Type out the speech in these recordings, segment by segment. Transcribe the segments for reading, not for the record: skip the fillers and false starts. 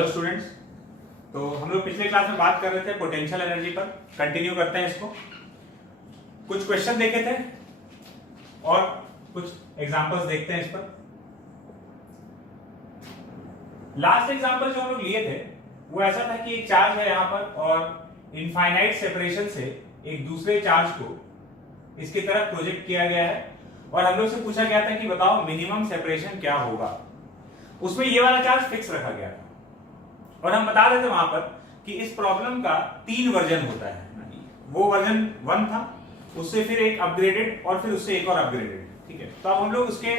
Hello students, तो हम लोग पिछले क्लास में बात कर रहे थे पोटेंशियल एनर्जी पर। कंटिन्यू करते हैं इसको। कुछ क्वेश्चन देखे थे और कुछ एग्जांपल्स देखते हैं इस पर। लास्ट एग्जांपल जो हम लोग लिए थे वो ऐसा था कि एक चार्ज है यहाँ पर और इनफाइनाइट सेपरेशन से एक दूसरे चार्ज को इसकी तरफ प्रोजेक्ट किया गया है और हम लोग से पूछा गया था कि बताओ मिनिमम सेपरेशन क्या होगा। उसमें ये वाला चार्ज फिक्स रखा गया था और हम बता रहे थे वहां पर कि इस प्रॉब्लम का 3 वर्जन होता है। वो वर्जन 1 था, उससे फिर एक अपग्रेडेड और फिर उससे एक और अपग्रेडेड। ठीक है, तो अब हम लोग उसके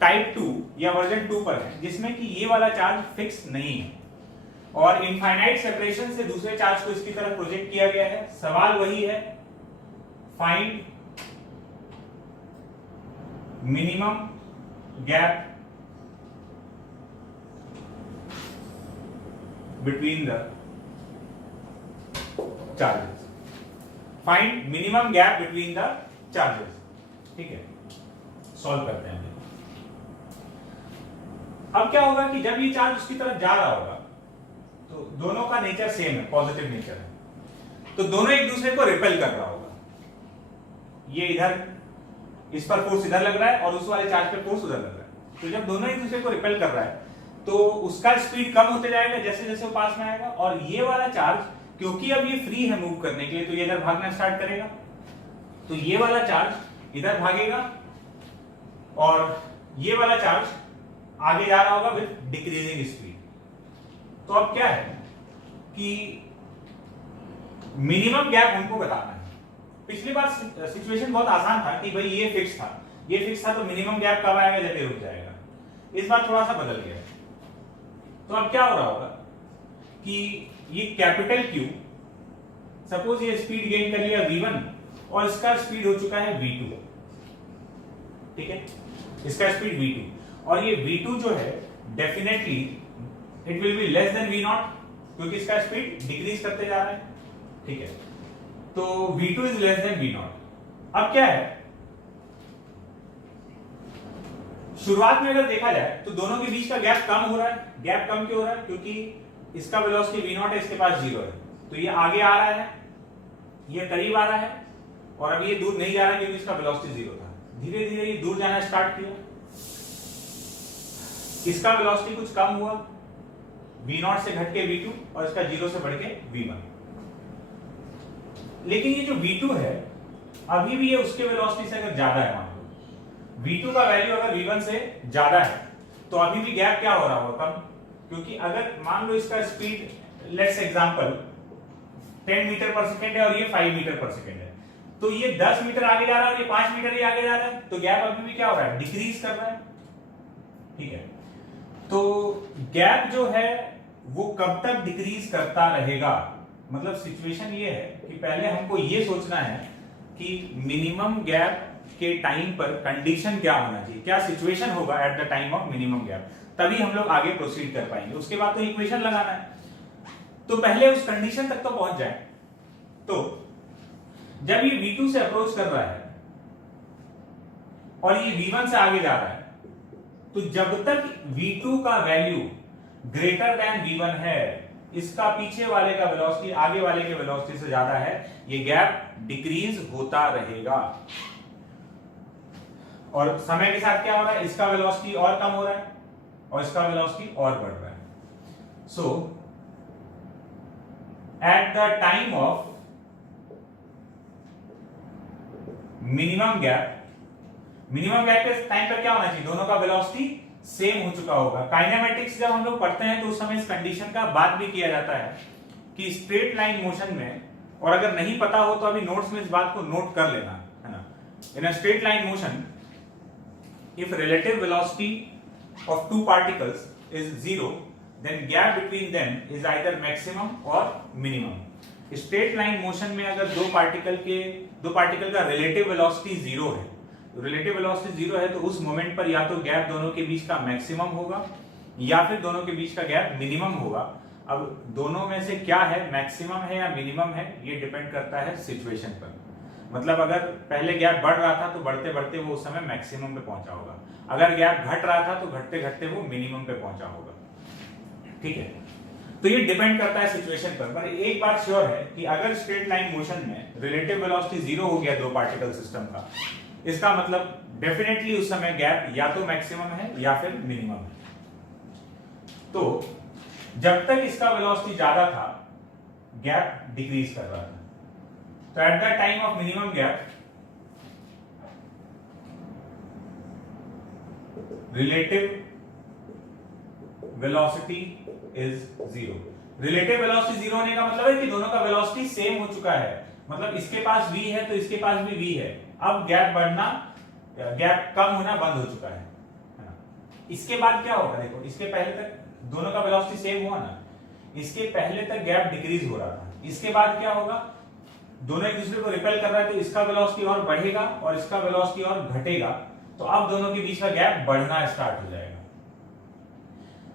टाइप 2 या वर्जन 2 पर हैं, जिसमें कि ये वाला चार्ज फिक्स नहीं है और इनफाइनाइट सेपरेशन से दूसरे चार्ज को इसकी तरफ प्रोजेक्ट किया गया है। सवाल वही है, find minimum gap between the charges. Find minimum gap between the charges. ठीक है, सॉल्व करते हैं। अब क्या होगा कि जब ये चार्ज उसकी तरफ जा रहा होगा तो दोनों का नेचर सेम है, पॉजिटिव नेचर है, तो दोनों एक दूसरे को रिपेल कर रहा होगा। ये इधर इस पर फोर्स इधर लग रहा है और उस वाले चार्ज पे फोर्स उधर लग रहा है। तो जब दोनों एक दूसरे को रिपेल कर रहा है तो उसका स्पीड कम होते जाएगा जैसे जैसे वो पास में आएगा, और ये वाला चार्ज क्योंकि अब ये फ्री है मूव करने के लिए तो ये इधर भागना स्टार्ट करेगा। तो ये वाला चार्ज इधर भागेगा और ये वाला चार्ज आगे जा रहा होगा विद डिक्रीजिंग स्पीड। तो अब क्या है कि मिनिमम गैप हमको बताना है। पिछली बार सिचुएशन बहुत आसान था कि भाई ये फिक्स था तो मिनिमम गैप कब आएगा जब ये रुक जाएगा। इस बार थोड़ा सा बदल गया। तो अब क्या हो रहा होगा कि ये कैपिटल Q, सपोज ये स्पीड गेन कर लिया v1 और इसका स्पीड हो चुका है v2। ठीक है, इसका स्पीड v2 और ये v2 जो है definitely it will be less than v0 क्योंकि इसका स्पीड डिक्रीज करते जा रहा है। ठीक है, तो v2 is less than v0। अब क्या है, शुरुआत में अगर देखा जाए तो दोनों के बीच का गैप कम हो रहा है। गैप कम क्यों हो रहा है? क्योंकि इसका वेलोसिटी v0 है, इसके पास 0 है, तो ये आगे आ रहा है, ये करीब आ रहा है और अब ये दूर नहीं जा रहा है क्योंकि इसका वेलोसिटी 0 था। धीरे धीरे ये दूर जाना स्टार्ट किया, इसका वेलोसिटी कुछ कम हुआ, v0 से घट के v2 और इसका 0 से बढ़ के v1। लेकिन ये जो v2 है अभी भी ये उसके वेलोसिटी से अगर ज्यादा है, v2 का वैल्यू अगर v1 से ज्यादा है तो अभी भी गैप क्या हो रहा होगा? कम, क्योंकि अगर मान लो इसका स्पीड लेट्स एग्जांपल 10 मीटर पर सेकेंड है और ये 5 मीटर पर सेकेंड है, तो ये 10 मीटर आगे जा रहा है और ये 5 मीटर ही आगे जा रहा है, तो गैप अभी भी क्या हो रहा है? डिक्रीज कर रहा है। ठीक है, तो गैप जो है वो कब तक डिक्रीज करता रहेगा? मतलब सिचुएशन ये है कि पहले हमको ये सोचना है कि मिनिमम गैप के टाइम पर कंडीशन क्या होना चाहिए, क्या सिचुएशन होगा eight the time of minimum gap, तभी हम लोग आगे प्रोसीड कर पाएंगे। उसके बाद तो इक्वेशन लगाना है, तो पहले उस कंडीशन तक तो पहुंच जाए। तो जब ये v2 से अप्रोच कर रहा है और ये v1 से आगे जा रहा है, तो जब तक v2 का वैल्यू ग्रेटर देन v1 है, इसका पीछे वाले का वेलोसिटी आगे वाले के वेलोसिटी से ज्यादा है, ये गैप डिक्रीज होता रहेगा। और समय के साथ क्या हो रहा है? इसका वेलोसिटी और कम हो रहा है और इसका वेलोसिटी और बढ़ रहा है। So at the time of minimum gap के टाइम पर क्या होना चाहिए? दोनों का वेलोसिटी सेम हो चुका होगा। काइनेमेटिक्स जब हम लोग पढ़ते हैं तो उस समय इस कंडीशन का बात भी किया जाता है कि स्ट्रेट लाइन मोशन में, और अगर नहीं पता हो तो अभी नोट्स में इस बात को नोट कर लेना है ना। In a straight line motion if relative velocity of two particles is 0 then gap between them is either maximum or minimum। Straight line motion में अगर दो पार्टिकल का रिलेटिव वेलोसिटी 0 है, तो रिलेटिव वेलोसिटी 0 है तो उस मोमेंट पर या तो गैप दोनों के बीच का मैक्सिमम होगा या फिर दोनों के बीच का गैप मिनिमम होगा। अब दोनों में से क्या है, मैक्सिमम है या मिनिमम है, ये डिपेंड करता है सिचुएशन पर। मतलब अगर पहले गैप बढ़ रहा था तो बढ़ते बढ़ते वो उस समय मैक्सिमम पे पहुंचा होगा, अगर गैप घट रहा था तो घटते घटते वो मिनिमम पे पहुंचा होगा। ठीक है, तो ये डिपेंड करता है सिचुएशन पर एक बात श्योर है कि अगर स्ट्रेट लाइन मोशन में रिलेटिव वेलोसिटी जीरो हो गया दो पार्टिकल सिस्टम का, इसका मतलब डेफिनेटली उस समय गैप या तो मैक्सिमम है या फिर मिनिमम है। तो जब तक इसका वेलोसिटी ज्यादा था गैप डिक्रीज कर रहा था, तो eight the time of minimum gap relative velocity is zero. Relative velocity zero होने का मतलब है कि दोनों का वेलोसिटी सेम हो चुका है, मतलब इसके पास v है तो इसके पास भी v है। अब गैप कम होना बंद हो चुका है ना। इसके बाद क्या होगा, देखो इसके पहले तक दोनों का वेलोसिटी सेम हुआ ना, इसके पहले तक गैप डिक्रीज हो रहा था, इसके बाद क्या होगा, दोनों एक दूसरे को रिपेल कर रहा है तो इसका वेलोसिटी और बढ़ेगा और इसका वेलोसिटी और घटेगा, तो अब दोनों के बीच का गैप बढ़ना स्टार्ट हो जाएगा।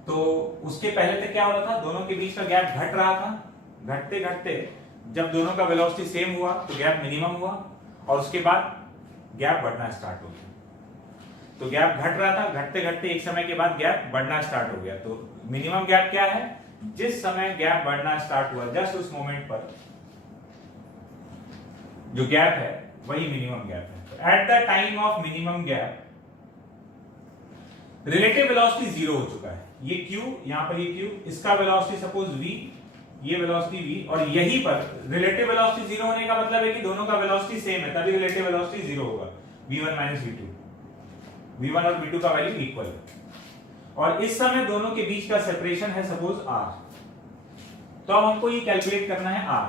तो उसके पहले तक क्या हो रहा था, दोनों के बीच का गैप घट रहा था, घटते घटते जब दोनों का वेलोसिटी सेम हुआ तो गैप मिनिमम हुआ और उसके बाद गैप बढ़ना स्टार्ट हो गया। तो गैप घट रहा था, घटते घटते एक समय के बाद गैप बढ़ना स्टार्ट हो गया। तो मिनिमम गैप क्या है, जिस समय गैप बढ़ना स्टार्ट हुआ जस्ट उस मोमेंट पर जो गैप है वही मिनिमम गैप है। Eight the time of minimum gap relative velocity zero हो चुका है। ये q, यहां पर ये q, इसका वेलोसिटी सपोज v, ये वेलोसिटी v, और यहीं पर रिलेटिव वेलोसिटी जीरो होने का मतलब है कि दोनों का वेलोसिटी सेम है, तभी रिलेटिव वेलोसिटी जीरो होगा। v1 माइनस v2, v1 और v2 का वैल्यू इक्वल है और इस समय दोनों के बीच का सेपरेशन है सपोज r। तो अब हमको ये कैलकुलेट करना है r।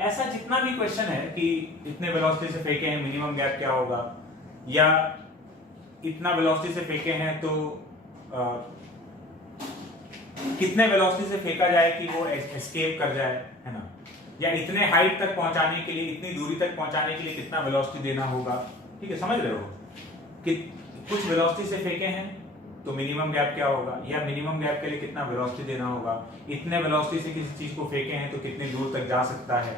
ऐसा जितना भी क्वेश्चन है कि इतने वेलोसिटी से फेंके हैं मिनिमम गैप क्या होगा, या इतना वेलोसिटी से फेंके हैं तो कितने वेलोसिटी से फेंका जाए कि वो एस्केप कर जाए, है ना, या इतने हाइट तक पहुंचाने के लिए, इतनी दूरी तक पहुंचाने के लिए कितना वेलोसिटी देना होगा। ठीक है, समझ रहे हो कि कुछ वेलोसिटी से फेंके हैं तो मिनिमम गैप क्या होगा, या मिनिमम गैप के लिए कितना वेलोसिटी देना होगा, इतने वेलोसिटी से किसी चीज को फेंके हैं तो कितनी दूर तक जा सकता है।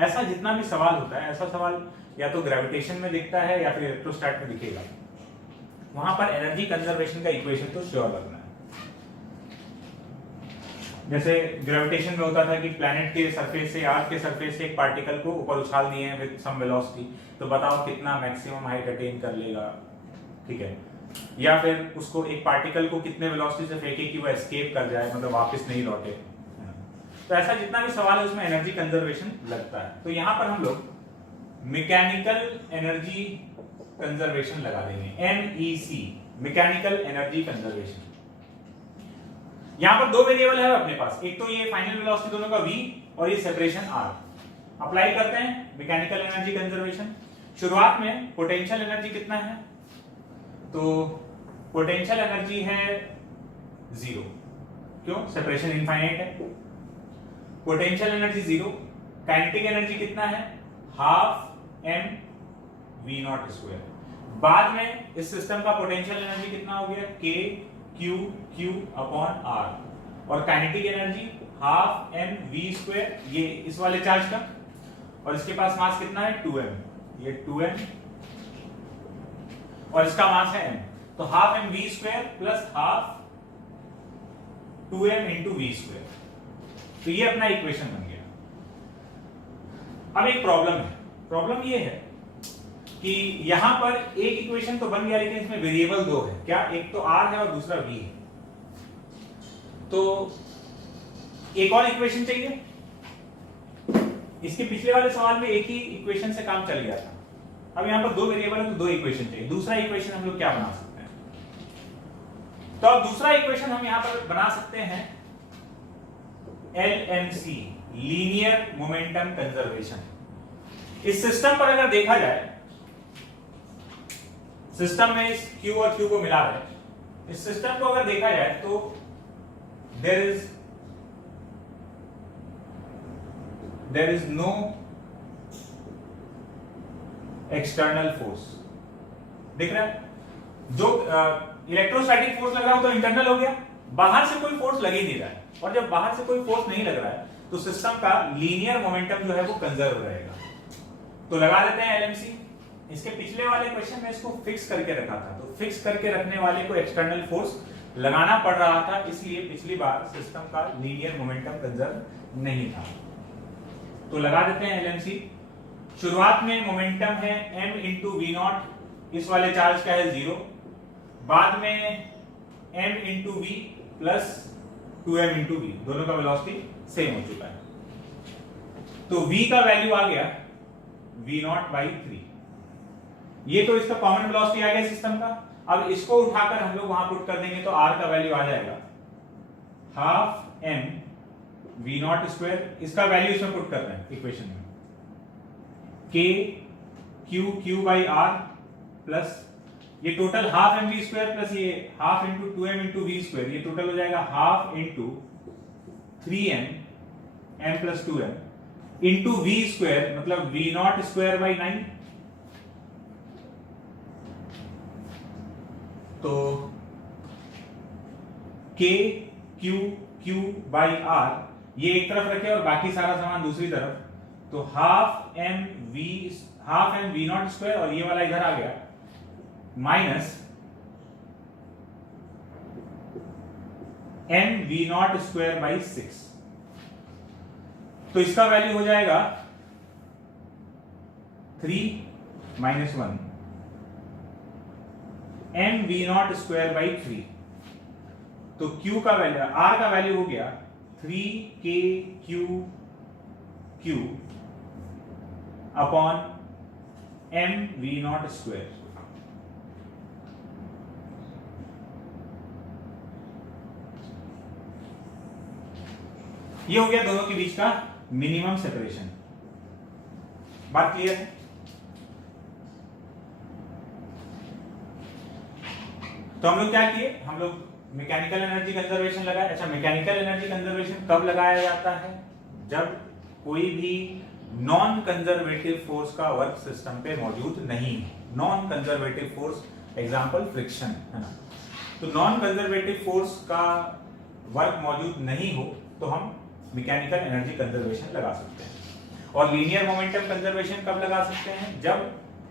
ऐसा जितना भी सवाल होता है, ऐसा सवाल या तो ग्रेविटेशन में दिखता है या फिर इलेक्ट्रोस्टैट में दिखेगा, वहां पर एनर्जी कंजर्वेशन का इक्वेशन तो श्योर लगना है। जैसे ग्रेविटेशन में होता था कि प्लैनेट के सरफेस से, अर्थ के सरफेस से एक पार्टिकल को ऊपर उछाल दिए हैं विद सम वेलोसिटी, तो बताओ कितना मैक्सिमम हाइट अटेन कर लेगा। ठीक है, या फिर उसको एक पार्टिकल को कितने वेलोसिटी से फेंके कि वो एस्केप कर जाए, मतलब वापस नहीं लौटे। तो ऐसा जितना भी सवाल है उसमें एनर्जी कंजर्वेशन लगता है। तो यहां पर हम लोग मैकेनिकल एनर्जी कंजर्वेशन लगा देंगे, MEC, मैकेनिकल एनर्जी कंजर्वेशन। यहां पर दो वेरिएबल है अपने पास, एक तो ये फाइनल वेलोसिटी दोनों का v और ये सेपरेशन r। अप्लाई करते हैं मैकेनिकल एनर्जी कंजर्वेशन। शुरुआत में पोटेंशियल एनर्जी कितना है, तो पोटेंशियल एनर्जी है 0, क्यों, सेपरेशन इनफाइनाइट है। पोटेंशियल एनर्जी 0, काइनेटिक एनर्जी कितना है, हाफ m v0 स्क्वायर। बाद में इस सिस्टम का पोटेंशियल एनर्जी कितना हो गया, k q अपॉन r, और kinetic energy half m v square, ये इस वाले चार्ज का, और इसके पास मास कितना है 2m, ये 2m, और इसका मास है m, तो half m v square plus half 2m into v square. तो ये अपना इक्वेशन बन गया। अब एक प्रॉब्लम है, प्रॉब्लम ये है कि यहां पर एक इक्वेशन तो बन गया लेकिन इसमें वेरिएबल दो है, क्या, एक तो r है और दूसरा v है। तो एक और इक्वेशन चाहिए। इसके पिछले वाले सवाल में एक ही इक्वेशन से काम चल गया था, अब यहां पर दो वेरिएबल है तो दो इक्वेशन चाहिए। दूसरा इक्वेशन हम लोग क्या बना सकते हैं, तो अब दूसरा इक्वेशन हम यहां पर बना सकते हैं LMC, लीनियर मोमेंटम कंजर्वेशन। इस सिस्टम पर अगर देखा जाए, सिस्टम में इस Q और Q को मिला है, इस सिस्टम को अगर देखा जाए तो there is no external force. दिख रहा है, जो इलेक्ट्रोस्टैटिक फोर्स लग रहा हो तो इंटरनल हो गया, बाहर से कोई फोर्स लग ही नहीं रहा है, और जब बाहर से कोई फोर्स नहीं लग रहा है तो सिस्टम का लीनियर मोमेंटम जो है वो कंजर्व रहेगा। तो लगा देते हैं LMC। इसके पिछले वाले क्वेश्चन में इसको फिक्स करके रखा था, तो फिक्स करके रखने वाले को एक्सटर्नल फोर्स लगाना पड़ रहा था, इसलिए पिछली बार सिस्टम का लीनियर मोमेंटम कंजर्व नहीं था। तो लगा देते हैं एलएमसी। शुरुआत में मोमेंटम है m इंटू वी नॉट, इस वाले चार्ज का है 0। बाद में m into V plus 2m into V, दोनों का वेलोसिटी सेम हो चुका है। तो v का वैल्यू आ गया v0/3। ये तो इसका कॉमन वेलोसिटी आ गया सिस्टम का। अब इसको उठाकर हम लोग वहां पुट कर देंगे तो r का वैल्यू आ जाएगा हाफ m v0 स्क्वायर। इसका वैल्यू इसमें पुट कर रहे हैं इक्वेशन में, k q/r प्लस ये total half mv square plus ये half into 2m into V square, ये टोटल हो जाएगा half into 3m m plus 2m into V square, मतलब v0 स्क्वायर/9। तो k q/r ये एक तरफ रखे और बाकी सारा सामान दूसरी तरफ, तो हाफ m v0 स्क्वायर और ये वाला इधर आ गया माइनस m v0 स्क्वायर/6। तो इसका वैल्यू हो जाएगा 3 माइनस 1 m v0 स्क्वायर/3। तो q का वैल्यू, r का वैल्यू हो गया 3k q upon m v0 square. ये हो गया दोनों के बीच का मिनिमम सेपरेशन। बात क्लियर है? तो हम लोग क्या किए, हम लोग मैकेनिकल एनर्जी कंजर्वेशन लगाए। अच्छा, मैकेनिकल एनर्जी कंजर्वेशन कब लगाया जाता है? जब कोई भी नॉन कंजर्वेटिव फोर्स का वर्क सिस्टम पे मौजूद नहीं है। Non conservative force, example friction, है ना। तो नॉन कंजर्वेटिव फोर्स का वर्क मौजूद नहीं हो तो हम मैकेनिकल एनर्जी कंजर्वेशन लगा सकते हैं। और लीनियर मोमेंटम कंजर्वेशन कब लगा सकते हैं? जब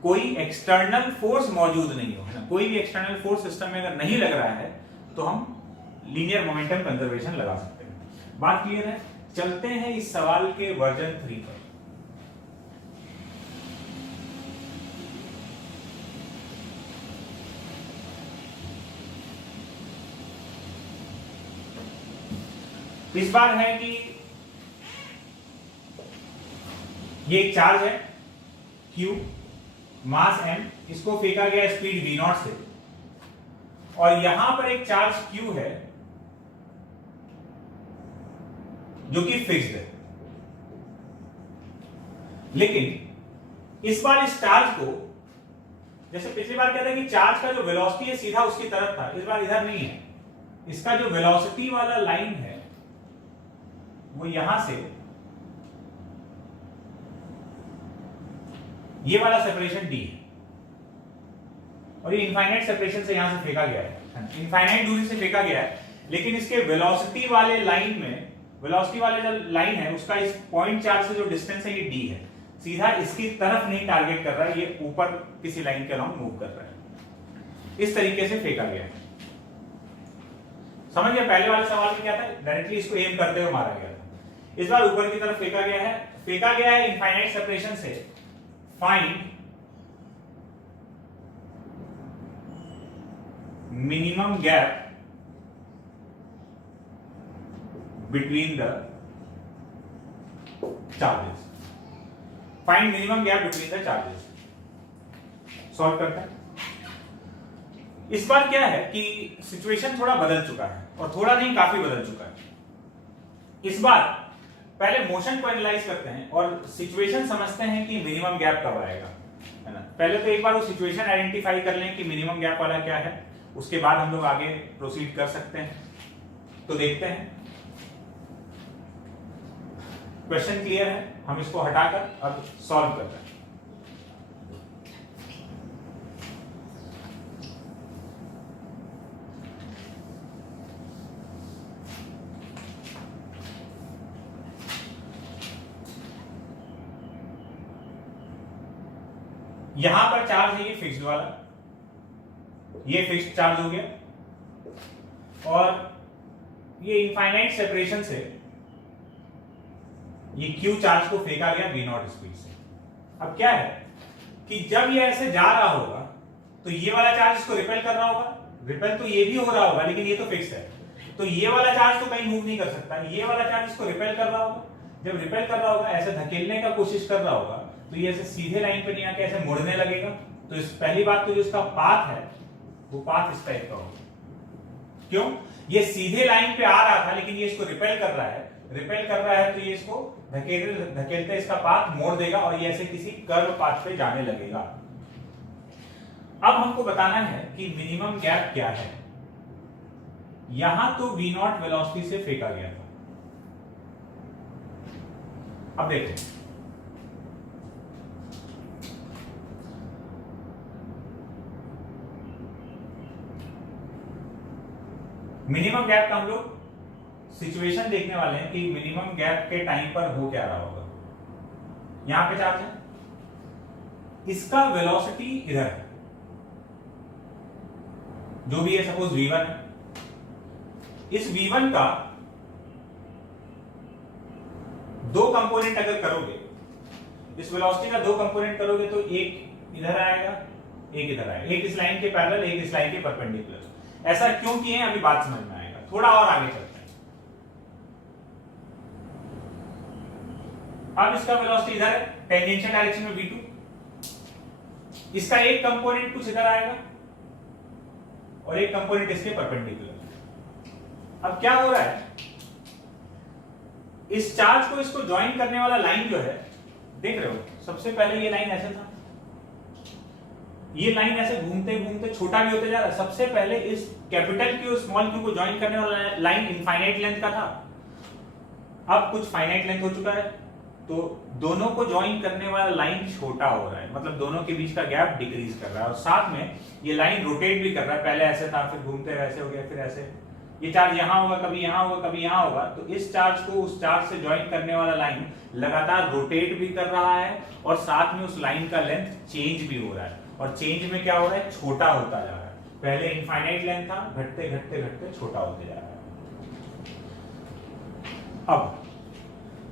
कोई एक्सटर्नल फोर्स मौजूद नहीं हो, है ना। कोई भी एक्सटर्नल फोर्स सिस्टम में अगर नहीं लग रहा है तो हम लीनियर मोमेंटम कंजर्वेशन लगा सकते हैं। बात क्लियर है? चलते हैं इस सवाल के वर्जन 3 पर। इस बार है कि ये एक चार्ज है Q, मास m, इसको फेंका गया स्पीड v0 से, और यहां पर एक चार्ज Q है जो कि फिक्स्ड है। लेकिन इस बार इस चार्ज को, जैसे पिछली बार कहते हैं कि चार्ज का जो वेलोसिटी है सीधा उसकी तरफ था, इस बार इधर नहीं है। इसका जो वेलोसिटी वाला लाइन है वो यहां से ये वाला सेपरेशन d है, और ये इनफाइनाइट सेपरेशन से यहां से फेंका गया है, इनफाइनाइट दूरी से फेंका गया है। लेकिन इसके वेलोसिटी वाले लाइन में, वेलोसिटी वाले जो लाइन है उसका इस पॉइंट चार्ज से जो डिस्टेंस है ये d है। सीधा इसकी तरफ नहीं टारगेट कर रहा है, ये ऊपर किसी लाइन के अराउंड मूव कर रहा है। इस तरीके से फेंका गया है। समझ गए? पहले वाले सवाल में क्या था, डायरेक्टली इसको एम करते हुए मारा गया था। इस बार ऊपर की तरफ फेंका गया है। फेंका गया है इनफाइनाइट सेपरेशन से। Find minimum gap between the charges. Find minimum gap between the charges. Solve करते हैं। इस बार क्या है कि सिचुएशन थोड़ा बदल चुका है, और थोड़ा नहीं काफी बदल चुका है। इस बार पहले मोशन को एनालाइज करते हैं और सिचुएशन समझते हैं कि मिनिमम गैप कब आएगा, है ना। पहले तो एक बार वो सिचुएशन आइडेंटिफाई कर लें कि मिनिमम गैप वाला क्या है, उसके बाद हम लोग आगे प्रोसीड कर सकते हैं। तो देखते हैं, क्वेश्चन क्लियर है? हम इसको हटाकर अब सॉल्व करते हैं। यहां पर चार्ज है ये फिक्स्ड वाला, ये फिक्स्ड चार्ज हो गया। और ये इनफाइनाइट सेपरेशन से ये क्यू चार्ज को फेंका गया v नॉट स्पीड से। अब क्या है कि जब ये ऐसे जा रहा होगा तो ये वाला चार्ज इसको रिपेल कर रहा होगा, रिपेल तो ये भी हो रहा होगा लेकिन ये तो फिक्स है, तो ये वाला चार्ज तो कहीं मूव नहीं कर सकता, ये वाला चार्ज इसको रिपेल कर रहा होगा। जब रिपेल कर रहा होगा, ऐसे धकेलने का कोशिश कर रहा होगा, तो ये ऐसे सीधे लाइन पे नहीं आके ऐसे मुड़ने लगेगा। तो इस पहली बात तो जो इसका पाथ है वो पाथ इस टाइप का होगा। क्यों? ये सीधे लाइन पे आ रहा था लेकिन ये इसको रिपेल कर रहा है, रिपेल कर रहा है तो ये इसको धकेलते इसका पाथ मोड़ देगा और ये ऐसे किसी कर्व पाथ पे जाने लगेगा। अब हमको बताना है कि मिनिमम गैप क्या है। यहां तो v नॉट वेलोसिटी से फेंका गया था। अब देखो मिनिमम गैप का हम लोग सिचुएशन देखने वाले हैं कि मिनिमम गैप के टाइम पर हो क्या रहा होगा। यहां पे चार्ज है, इसका वेलोसिटी इधर है, जो भी है सपोज v1 है। इस v1 का दो कंपोनेंट अगर करोगे, इस वेलोसिटी का दो कंपोनेंट करोगे तो एक इधर आएगा, एक इधर आएगा, एक इस लाइन के पैरेलल, एक इस लाइन के परपेंडिकुलर। ऐसा क्यों किए हैं अभी बात समझ में आएगा, थोड़ा और आगे चलते हैं। अब इसका वेलोसिटी इधर है, टेंजेंशियल डायरेक्शन में v2, इसका एक कंपोनेंट कुछ इधर आएगा और एक कंपोनेंट इसके परपेंडिकुलर। अब क्या हो रहा है, इस चार्ज को इसको ज्वाइन करने वाला लाइन जो है, देख रहे हो, सबसे पहले ये लाइन ऐसे था, ये लाइन ऐसे घूमते घूमते छोटा भी होते जा रहा है। सबसे पहले इस कैपिटल क्यू स्मॉल क्यू को ज्वाइन करने वाला लाइन इनफाइनाइट लेंथ का था, अब कुछ फाइनाइट लेंथ हो चुका है, तो दोनों को ज्वाइन करने वाला लाइन छोटा हो रहा है, मतलब दोनों के बीच का गैप डिक्रीज कर रहा है। और साथ में ये लाइन रोटेट भी कर रहा है, पहले ऐसे था, फिर घूमते ऐसे हो गया, फिर ऐसे। ये चार्ज यहां होगा, कभी यहां होगा, कभी यहां होगा, तो इस चार्ज को उस चार्ज से ज्वाइन करने वाला लाइन लगातार रोटेट भी कर रहा है और साथ में उस लाइन का लेंथ चेंज भी हो रहा है। और चेंज में क्या हो रहा है, छोटा होता जा रहा है। पहले इनफाइनाइट लेंथ था, घटते घटते घटते छोटा होते जा रहा है। अब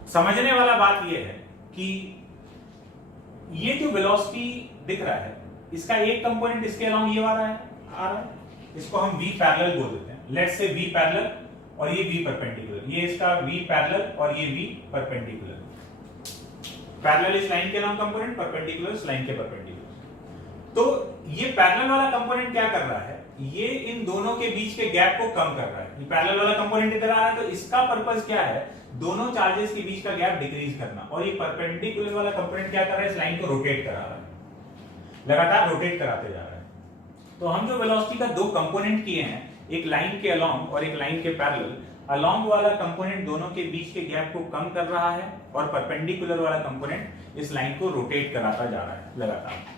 समझने वाला बात यह है कि ये जो वेलोसिटी दिख रहा है, इसका एक कंपोनेंट इसके अलाउंग ये वाला है, आ रहा है, इसको हम v पैरेलल बोल देते हैं। लेट्स से v पैरेलल और ये v परपेंडिकुलर, ये इसका v पैरेलल और ये v परपेंडिकुलर। पैरेलल इस लाइन के अलाउंग कंपोनेंट, परपेंडिकुलर इस लाइन के परपेंडिकुलर। तो ये पैरेलल वाला कंपोनेंट क्या कर रहा है, ये इन दोनों के बीच के गैप को कम कर रहा है। ये पैरेलल वाला कंपोनेंट इधर आ रहा है, तो इसका पर्पस क्या है, दोनों चार्जेस के बीच का गैप डिक्रीज करना। और ये परपेंडिकुलर वाला कंपोनेंट क्या कर रहा है, इस लाइन को रोटेट करा रहा है, लगातार रोटेट कराते जा रहा है। तो हम जो वेलोसिटी का दो कंपोनेंट किए हैं, एक लाइन के अलोंग और एक लाइन के पैरेलल, अलोंग वाला कंपोनेंट दोनों के बीच के गैप को कम कर रहा है और परपेंडिकुलर वाला कंपोनेंट इस लाइन को रोटेट कराता जा रहा है लगातार।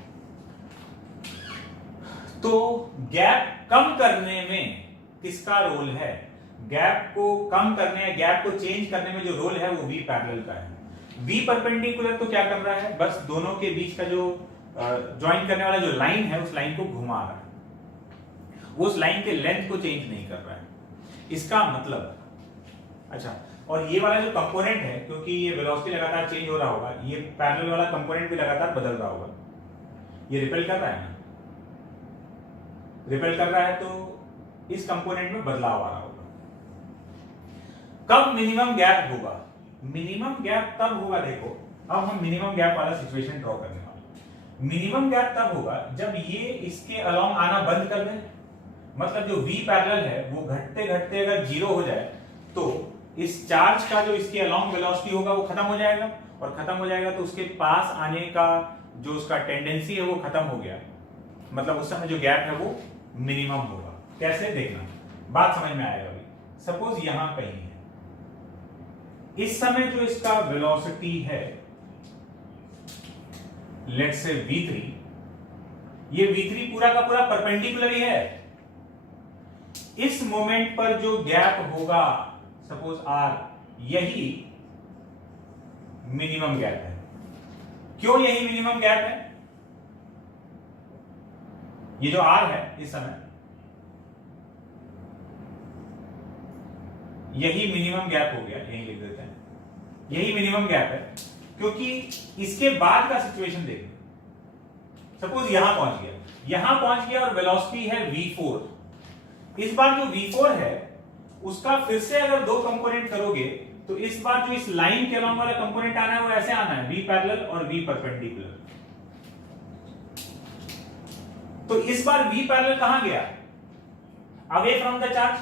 तो गैप कम करने में किसका रोल है, गैप को कम करने या गैप को चेंज करने में जो रोल है वो v पैरेलल का है। v परपेंडिकुलर तो क्या कर रहा है, बस दोनों के बीच का जो ज्वाइन करने वाला जो लाइन है उस लाइन को घुमा रहा है, वो उस लाइन के लेंथ को चेंज नहीं कर रहा है। इसका मतलब अच्छा, और ये वाला जो कंपोनेंट है, क्योंकि ये वेलोसिटी लगातार चेंज हो रहा होगा, ये पैरेलल वाला कंपोनेंट भी लगातार बदल रहा होगा, ये रिपेल कर रहा है ना, रिपेल कर रहा है, तो इस कंपोनेंट में बदलाव आ रहा होगा। कब मिनिमम गैप होगा, मिनिमम गैप तब होगा, देखो अब हम मिनिमम गैप वाला सिचुएशन ड्रॉ करने वाले। मिनिमम गैप तब होगा जब ये इसके अलोंग आना बंद कर दे, मतलब जो v पैरेलल है वो घटते घटते अगर जीरो हो जाए तो इस चार्ज का जो इसके अलोंग वेलोसिटी होगा वो खत्म हो जाएगा, और खत्म हो जाएगा तो उसके पास आने का जो उसका टेंडेंसी है वो खत्म हो गया, मतलब उस समय जो गैप है वो मिनिमम होगा। कैसे देखना, बात समझ में आएगा। अभी सपोज यहां कहीं है, इस समय जो इसका वेलोसिटी है लेट्स से v3, ये v3 पूरा का पूरा परपेंडिकुलर ही है। इस मोमेंट पर जो गैप होगा सपोज r, यही मिनिमम गैप है। क्यों यही मिनिमम गैप है, ये जो r है इस समय, यही मिनिमम गैप हो गया, यही लिख देते हैं, यही मिनिमम गैप है, क्योंकि इसके बाद का सिचुएशन देखो, सपोज यहां पहुंच गया और वेलोसिटी है v4। इस बार जो v4 है उसका फिर से अगर दो कंपोनेंट करोगे तो इस बार जो इस लाइन के अलॉन्ग वाला कंपोनेंट आना है वो ऐसे आना है, v पैरेलल और v परपेंडिकुलर। तो इस बार v पैरेलल कहां गया, अवे फ्रॉम द चार्ज।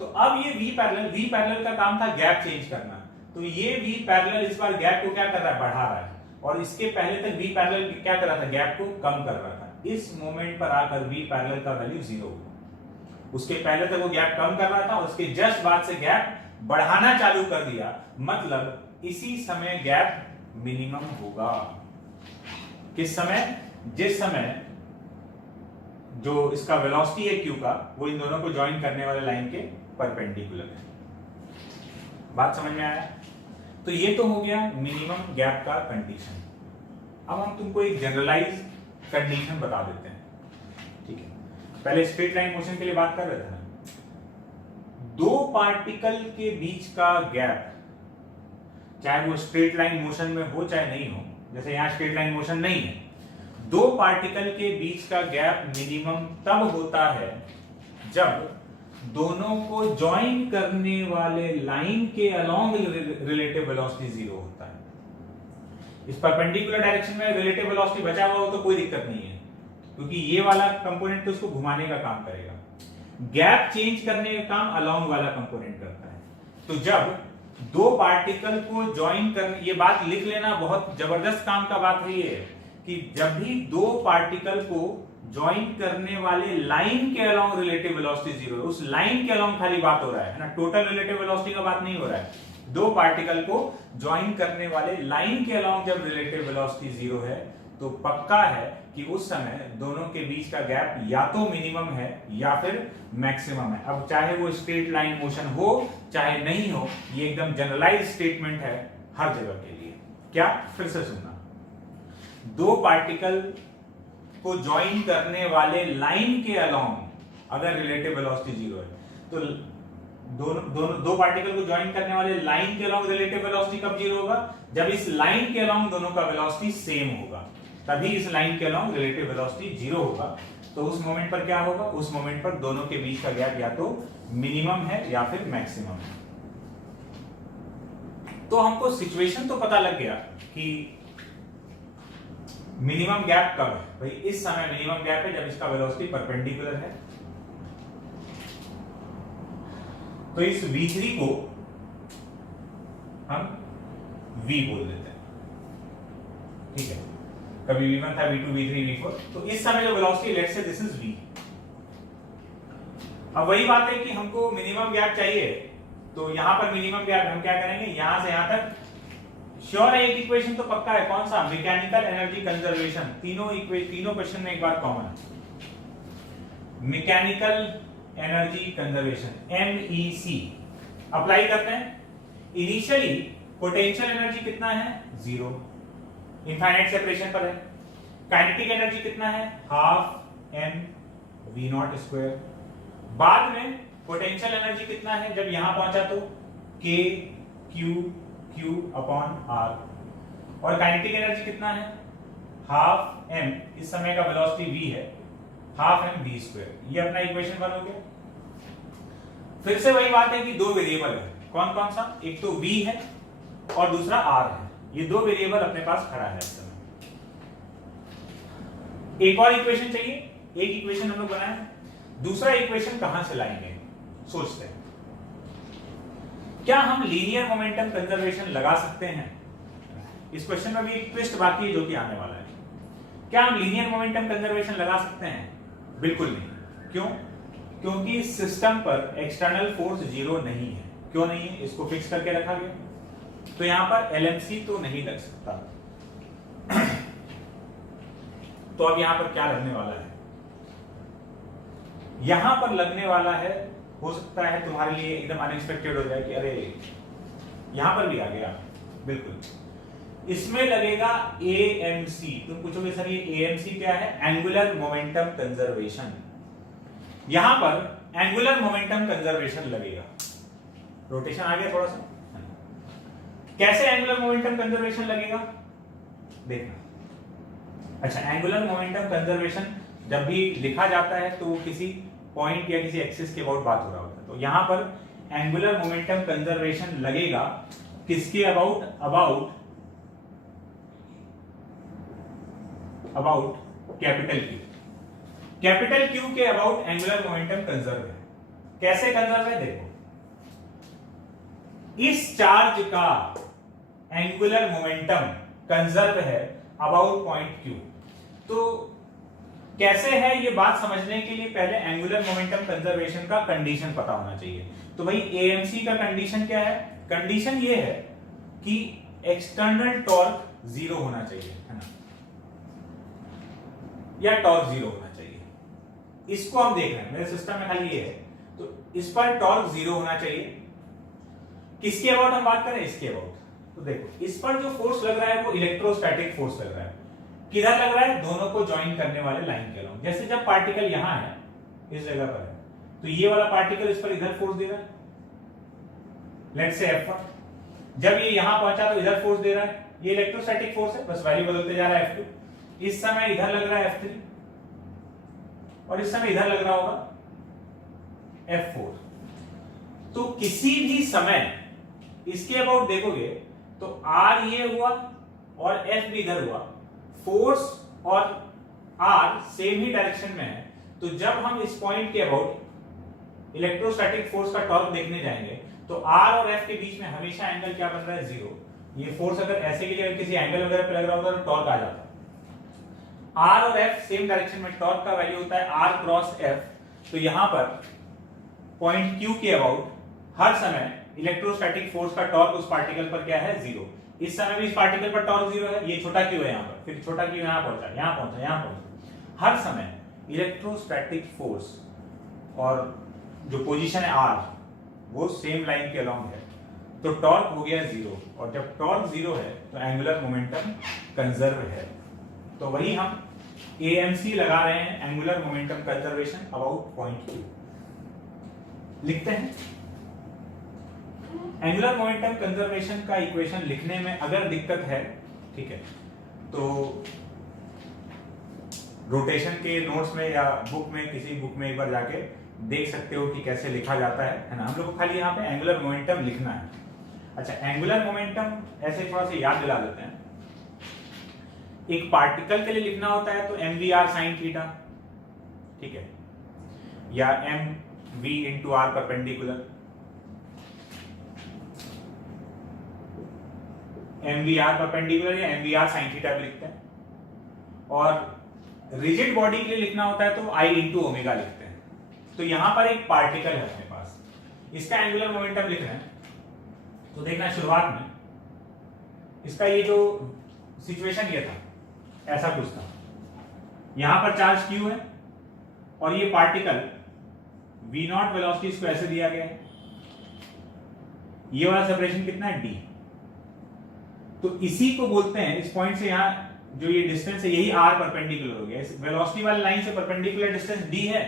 तो अब ये v पैरेलल का काम था गैप चेंज करना, तो ये v पैरेलल इस बार गैप को क्या कर रहा है, बढ़ा रहा है, और इसके पहले तक v पैरेलल क्या कर रहा था, गैप को कम कर रहा था। इस मोमेंट पर आकर v पैरेलल का वैल्यू 0 होगा। उसके पहले तक वो गैप कम कर रहा था, उसके जस्ट बाद से गैप बढ़ाना चालू कर दिया, मतलब इसी समय गैप मिनिमम होगा। किस समय, जिस समय जो इसका वेलोसिटी है q का वो इन दोनों को ज्वाइन करने वाले लाइन के परपेंडिकुलर है। बात समझ में आया? तो ये तो हो गया मिनिमम गैप का कंडीशन। अब हम तुमको एक जनरलाइज कंडीशन बता देते हैं, ठीक है? पहले स्ट्रेट लाइन मोशन के लिए बात कर रहे थे ना, दो पार्टिकल के बीच का गैप, चाहे वो स्ट्रेट लाइन मोशन में हो चाहे नहीं हो, जैसे यहां स्ट्रेट लाइन मोशन नहीं है, दो पार्टिकल के बीच का गैप मिनिमम तब होता है जब दोनों को ज्वाइन करने वाले लाइन के अलोंग रिलेटिव वेलोसिटी 0 होता है। इस परपेंडिकुलर डायरेक्शन में रिलेटिव वेलोसिटी बचा हुआ हो तो कोई दिक्कत नहीं है, क्योंकि ये वाला कंपोनेंट तो उसको घुमाने का काम करेगा। गैप चेंज करने का काम अलोंग वाला कंपोनेंट करता है। तो जब दो पार्टिकल को ज्वाइन करने, ये बात लिख लेना, बहुत जबरदस्त काम का बात है ये, कि जब भी दो पार्टिकल को ज्वाइन करने वाले लाइन के अलोंग रिलेटिव वेलोसिटी 0 है, उस लाइन के अलोंग खाली बात हो रहा है ना, टोटल रिलेटिव वेलोसिटी का बात नहीं हो रहा है। दो पार्टिकल को ज्वाइन करने वाले लाइन के अलोंग जब रिलेटिव वेलोसिटी 0 है तो पक्का है कि उस समय दोनों के बीच का गैप या तो मिनिमम है या फिर मैक्सिमम है। अब चाहे वो स्ट्रेट लाइन मोशन हो चाहे नहीं हो, ये एकदम जनरलाइज स्टेटमेंट है हर जगह के लिए। क्या, फिर से सुनना, दो पार्टिकल को ज्वाइन करने वाले लाइन के अलोंग अगर रिलेटिव वेलोसिटी 0 है तो दो पार्टिकल को ज्वाइन करने वाले लाइन के अलोंग रिलेटिव वेलोसिटी कब 0 होगा, जब इस लाइन के अलोंग दोनों का वेलोसिटी सेम होगा, तभी इस लाइन के अलोंग रिलेटिव वेलोसिटी 0 होगा। तो उस मोमेंट पर क्या होगा, उस मोमेंट पर दोनों के बीच का गैप या तो मिनिमम है या फिर मैक्सिमम है। तो हमको सिचुएशन तो पता लग गया कि मिनिमम गैप कब है, भाई इस समय मिनिमम गैप है जब इसका वेलोसिटी परपेंडिकुलर है। तो इस v3 को हम v बोल देते हैं, ठीक है? कभी v1 था, v2, v3, v4। तो इस समय जो velocity, let's say this is v। अब वही बात है कि हमको मिनिमम गैप चाहिए, तो यहां पर मिनिमम गैप हम क्या करेंगे, यहां से यहां तक श्योर है, एक इक्वेशन तो पक्का है, कौन सा, मैकेनिकल एनर्जी कंजर्वेशन। तीनों क्वेश्चन में एक बात कॉमन है, mechanical energy conservation, MEC apply करते हैं। इनिशियली पोटेंशियल एनर्जी कितना है, 0, इनफाइनाइट सेपरेशन पर है। काइनेटिक एनर्जी कितना है, हाफ mv0²। बाद में पोटेंशियल एनर्जी कितना है, जब यहां पहुंचा तो kQ/r। और काइनेटिक एनर्जी कितना है, हाफ m, इस समय का वेलोसिटी v है, हाफ mv²। ये अपना इक्वेशन 1 हो गया। फिर से वही बात है कि दो वेरिएबल है, कौन कौन सा, एक तो v है और दूसरा r है। ये दो वेरिएबल अपने पास खड़ा है इस समय। एक और इक्वेशन चाहिए, एक इक्वेशन हम लोग बनाए, दूसरा इक्वेशन कहां से लाएंगे, सोचते हैं। क्या हम लीनियर मोमेंटम कंजर्वेशन लगा सकते हैं? इस क्वेश्चन में भी एक ट्विस्ट बाकी है जो कि आने वाला है। क्या हम लीनियर मोमेंटम कंजर्वेशन लगा सकते हैं? बिल्कुल नहीं। क्यों? क्योंकि सिस्टम पर एक्सटर्नल फोर्स 0 नहीं है। क्यों नहीं है? इसको फिक्स करके रखा गया, तो यहां पर LMC तो नहीं लग सकता। तो अब यहां पर क्या लगने वाला है, यहां पर लगने वाला है, हो सकता है तुम्हारे लिए एकदम अनएक्सपेक्टेड हो जाए कि अरे यहां पर भी आ गया। बिल्कुल, इसमें लगेगा AMC। तुम पूछोगे सर ये AMC क्या है? Angular momentum conservation. यहां पर एंगुलर मोमेंटम कंजर्वेशन लगेगा। रोटेशन आ गया थोड़ा सा। कैसे एंगुलर मोमेंटम कंजर्वेशन लगेगा देखना। अच्छा, एंगुलर मोमेंटम कंजर्वेशन जब भी लिखा जाता है तो किसी पॉइंट या किसी एक्सिस के अबाउट बात हो रहा होता है, तो यहां पर एंगुलर मोमेंटम कंजर्वेशन लगेगा किसके about? About capital Q. Capital Q के अबाउट एंगुलर मोमेंटम कंजर्व है। कैसे कंजर्व है देखो, इस चार्ज का एंगुलर मोमेंटम कंजर्व है अबाउट पॉइंट क्यू। तो कैसे है ये बात समझने के लिए पहले एंगुलर मोमेंटम कंजर्वेशन का कंडीशन पता होना चाहिए। तो भाई एएमसी का कंडीशन क्या है? कंडीशन ये है कि एक्सटर्नल टॉर्क जीरो होना चाहिए, है ना, या टॉर्क जीरो होना चाहिए। इसको हम देख रहे हैं, मेरे सिस्टम में खाली ये है, तो इस पर टॉर्क जीरो होना चाहिए। किसके अबाउट हम बात करें? इसके अबाउट। तो देखो, इस पर जो फोर्स लग रहा है वो इलेक्ट्रोस्टैटिक फोर्स लग रहा है। किधर लग रहा है? दोनों को ज्वाइन करने वाले लाइन के अलाउंग। जैसे जब पार्टिकल यहां है, इस जगह पर है, तो ये वाला पार्टिकल इस पर इधर फोर्स दे रहा है, लेट्स से F1। जब ये यहां पहुंचा तो इधर फोर्स दे रहा है, ये इलेक्ट्रोस्टैटिक फोर्स है, बस वैल्यू बदलते जा रहा है F2। इस समय इधर लग रहा है F3 और इस समय इधर लग रहा होगा F4। तो किसी भी समय इसके अबाउट देखोगे तो R ये हुआ और F भी इधर हुआ, फोर्स और R सेम ही डायरेक्शन में है। तो जब हम इस पॉइंट के अबाउट इलेक्ट्रोस्टैटिक फोर्स का टॉर्क देखने जाएंगे तो R और F के बीच में हमेशा एंगल क्या बन रहा है? जीरो। ये फोर्स अगर ऐसे की जगह किसी एंगल वगैरह पे लग रहा होता तो टॉर्क आ जाता। R और F सेम डायरेक्शन में, टॉर्क का वैल्यू होता है R क्रॉस F। तो यहां पर पॉइंट Q के अबाउट हर समय इलेक्ट्रोस्टैटिक फोर्स का टॉर्क उस पार्टिकल पर क्या है? जीरो। इस समय भी इस पार्टिकल पर टॉर्क जीरो है। ये छोटा क्यू है यहां पर, फिर छोटा क्यू यहां पहुंचा, यहां पहुंचा, यहां पहुंचा। हर समय इलेक्ट्रोस्टैटिक फोर्स और जो पोजीशन है R वो सेम लाइन के अलोंग है, तो टॉर्क हो गया जीरो। और जब टॉर्क जीरो है तो एंगुलर मोमेंटम कंजर्व है। तो वही हम एएमसी लगा रहे हैं, angular momentum conservation about point Q. लिखते हैं एंगुलर मोमेंटम कंजर्वेशन का इक्वेशन लिखने में अगर दिक्कत है, ठीक है, तो रोटेशन के नोट्स में या बुक में, किसी बुक में एक बार जाके देख सकते हो कि कैसे लिखा जाता है ना। हम लोग को खाली यहाँ पे एंगुलर मोमेंटम लिखना है। अच्छा, एंगुलर मोमेंटम ऐसे थोड़ा सा याद दिला देते हैं। एक पार्टिकल के लिए लिखना होता है तो mvr sin थीटा, ठीक है, या mv into R perpendicular, mvr perpendicular या mvr sin थीटा भी लिखते हैं। और रिजिड बॉडी के लिए लिखना होता है तो I इंटू ओमेगा लिखते हैं। तो यहां पर एक पार्टिकल है अपने पास, इसका एंगुलर मोमेंटम लिख रहे हैं, तो देखना शुरुआत में इसका ये जो सिचुएशन ये था, ऐसा कुछ था, यहां पर चार्ज Q है और ये पार्टिकल v0 वेलोसिटी इसको ऐसे दिया गया है, ये वाला सेपरेशन कितना है? d। तो इसी को बोलते हैं, इस पॉइंट से यहां जो ये डिस्टेंस है यही r परपेंडिकुलर हो गया, इस वेलोसिटी वाली लाइन से परपेंडिकुलर डिस्टेंस d है।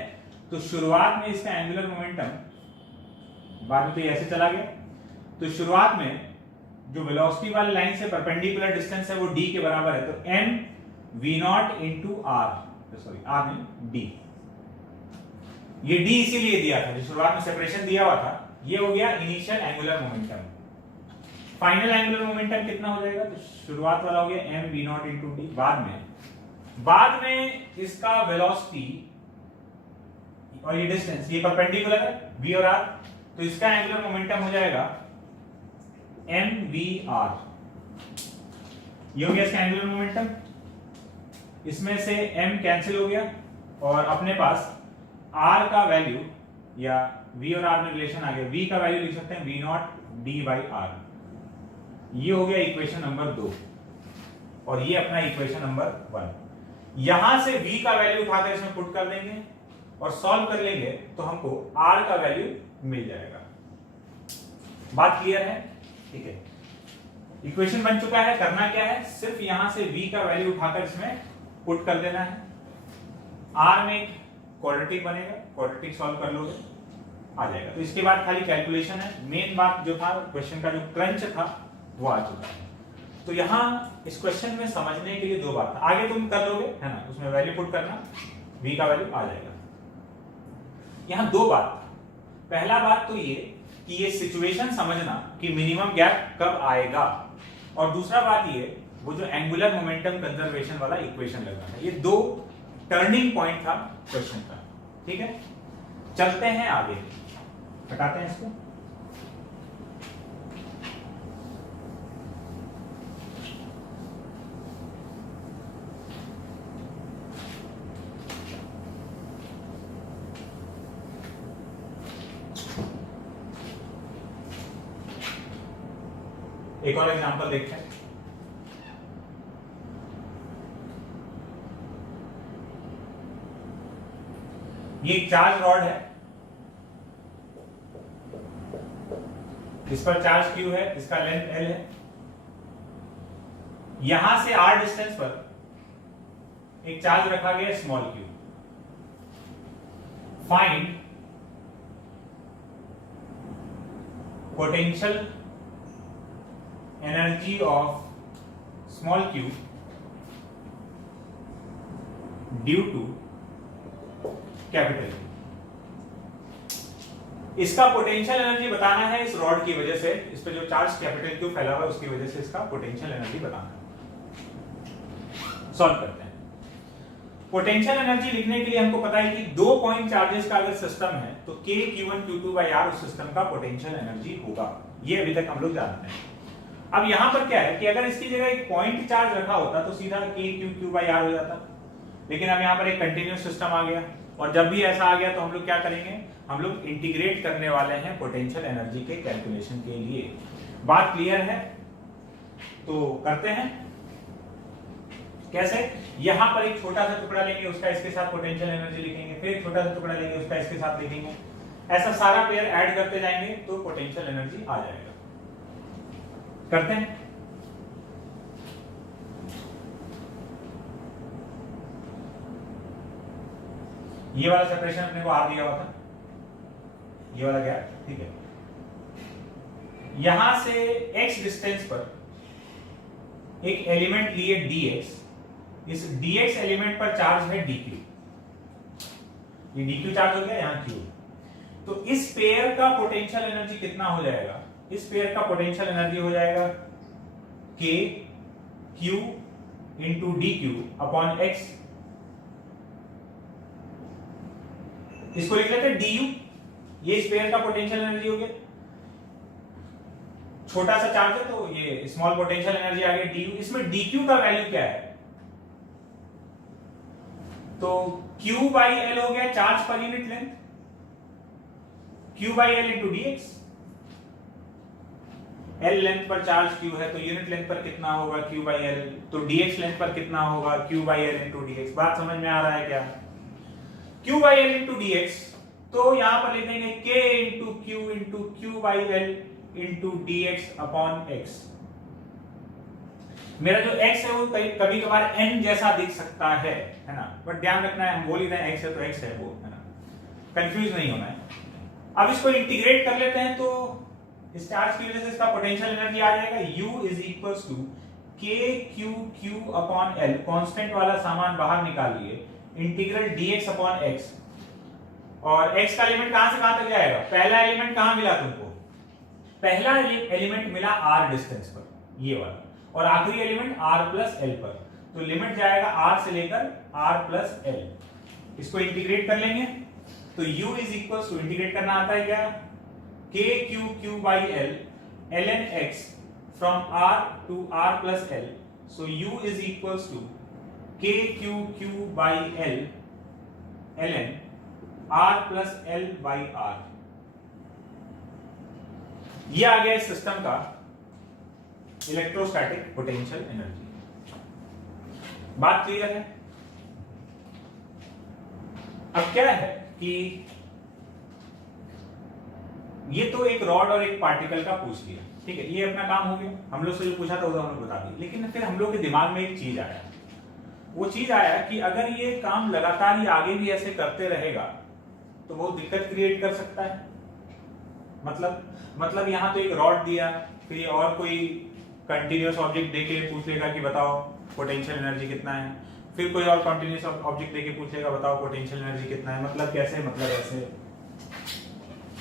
तो शुरुआत में इसका एंगुलर मोमेंटम, बाद में तो ये ऐसे चला गया, तो शुरुआत में जो वेलोसिटी वाली लाइन से परपेंडिकुलर डिस्टेंस है वो d के बराबर है। तो m v0 into r, sorry r नहीं d, ये d इसीलिए दिया था, जो शुरुआत में सेपरेशन दिया हुआ था, ये हो गया initial angular momentum. Final angular momentum कितना हो जाएगा? तो शुरुआत वाला हो गया m v0 इंटू d। बाद में इसका वेलोसिटी और ये डिस्टेंस, ये परपेंडिकुलर है v और r, तो इसका एंगुलर मोमेंटम हो जाएगा mvr। ये हो गया इसका एंगुलर मोमेंटम। इसमें से m कैंसिल हो गया और अपने पास r का वैल्यू या v और r में रिलेशन आ गया, v का वैल्यू लिख सकते हैं v0 d by r। ये हो गया इक्वेशन नंबर 2 और ये अपना इक्वेशन नंबर 1। यहां से v का वैल्यू उठाकर इसमें पुट कर देंगे और सॉल्व कर लेंगे तो हमको r का वैल्यू मिल जाएगा। बात क्लियर है? ठीक है, इक्वेशन बन चुका है। करना क्या है? सिर्फ यहां से v का वैल्यू उठाकर इसमें पुट कर देना है। r में क्वाड्रेटिक बनेगा, क्वाड्रेटिक सॉल्व कर लोगे आ जाएगा। तो इसके बाद खाली कैलकुलेशन है, मेन बात जो था क्वेश्चन का जो क्रंच था वो आ चुका है। तो यहाँ इस क्वेश्चन में समझने के लिए दो बात, आगे तुम कर लोगे है ना, उसमें वैल्यू पुट करना, v का वैल्यू आ जाएगा। यहाँ दो बात, पहला बात तो ये कि ये सिचुएशन समझना कि मिनिमम गैप कब आएगा, और दूसरा बात ये वो जो एंगुलर मोमेंटम कंजर्वेशन वाला इक्वेशन लगाना, ये दो टर्निंग पॉइंट था क्वेश्चन का। ठीक है, चलते हैं आगे, हटाते हैं इसको। एक और एग्जांपल देखते हैं। ये एक चार्ज रॉड है, इस पर चार्ज Q है, इसका लेंथ L है। यहां से R डिस्टेंस पर एक चार्ज रखा गया small q। Find potential energy of small q due to capital Q। इसका पोटेंशियल एनर्जी बताना है इस रॉड की वजह से, इस पे जो चार्ज कैपिटल Q फैला हुआ है उसकी वजह से इसका पोटेंशियल एनर्जी बताना है। सॉल्व करते हैं। पोटेंशियल एनर्जी लिखने के लिए हमको पता है कि 2 पॉइंट चार्जेस का अगर सिस्टम है तो K Q1 Q2 by R उस सिस्टम का पोटेंशियल एनर्जी होगा, ये अभी तक हम लोग जानते हैं। अब यहां पर क्या है कि अगर इसकी जगह एक पॉइंट चार्ज रखा होता तो सीधा K Q by R हो जाता, लेकिन अब यहां पर एक कंटिन्यूअस सिस्टम आ गया, और जब भी ऐसा आ गया तो हम लोग क्या करेंगे, हम लोग इंटीग्रेट करने वाले हैं पोटेंशियल एनर्जी के कैलकुलेशन के लिए। बात क्लियर है? तो करते हैं कैसे। यहां पर एक छोटा सा टुकड़ा लेंगे, उसका इसके साथ पोटेंशियल एनर्जी लिखेंगे, फिर एक छोटा सा टुकड़ा लेंगे, उसका इसके साथ लिखेंगे, ऐसा सारा पेयर ऐड करते जाएंगे तो पोटेंशियल एनर्जी आ जाएगा। करते हैं। ये वाला सेपरेशन अपने को R दिया हुआ था, ये वाला गैप, ठीक है। यहां से x डिस्टेंस पर एक एलिमेंट लिए dx, इस dx एलिमेंट पर चार्ज है dq, ये dq चार्ज हो गया, यहां q। तो इस पेयर का पोटेंशियल एनर्जी कितना हो जाएगा, इस पेयर का पोटेंशियल एनर्जी हो जाएगा k q into dq upon x, इसको लिख लेते हैं du, ये इस पेयर का पोटेंशियल एनर्जी हो गया। छोटा सा चार्ज है तो ये स्मॉल पोटेंशियल एनर्जी आ गया du। इसमें dq का वैल्यू क्या है, तो q बाई l हो गया charge per unit length, q by l into dx। l length पर चार्ज q है तो यूनिट लेंथ पर कितना होगा q बाई l, तो dx लेंथ पर कितना होगा q by l into dx। बात समझ में आ रहा है क्या? q by l into dx, तो यहां पर लिख देंगे k into q by l into dx upon x। मेरा जो x है वो कभी कभार n जैसा दिख सकता है ना, बट ध्यान रखना है हम बोल ही रहे हैं x है तो x है वो, है ना, कंफ्यूज नहीं होना है। अब इसको इंटीग्रेट कर लेते हैं तो इस चार्ज की वजह से इसका पोटेंशियल एनर्जी आ जाएगा u is equals to k q upon l, constant वाला सामान बाहर निकाल लिए, इंटीग्रल dx अपॉन x, और x का एलिमेंट कहां से कहां तक जाएगा, पहला एलिमेंट कहां मिला तुमको, पहला एलिमेंट मिला r डिस्टेंस पर, ये वाला, और आखिरी एलिमेंट r प्लस l पर, तो लिमिट जाएगा r से लेकर r प्लस l। इसको इंटीग्रेट कर लेंगे तो u is equal to, integrate करना आता है क्या, k q by l ln x from r to r plus l, so u is equal to k q by l ln r plus l by r। ये आ गया इस system का electrostatic potential energy. बात clear है? अब क्या है कि ये तो एक रॉड और एक पार्टिकल का पूछ लिया, ठीक है, ये अपना काम हो गया, हम लोग से जो पूछा था वो हम लोग बता दिए। लेकिन फिर हम लोग के दिमाग में एक चीज आया, वो चीज आया कि अगर ये काम लगातार ही आगे भी ऐसे करते रहेगा तो बहुत दिक्कत क्रिएट कर सकता है मतलब यहाँ तो एक रॉड दिया, फिर और कोई कंटिन्यूअस ऑब्जेक्ट देके पूछ लेगा कि बताओ पोटेंशियल एनर्जी कितना है, फिर कोई और कंटिन्यूअस ऑब्जेक्ट देके पूछेगा बताओ पोटेंशियल एनर्जी कितना है। मतलब कैसे, मतलब ऐसे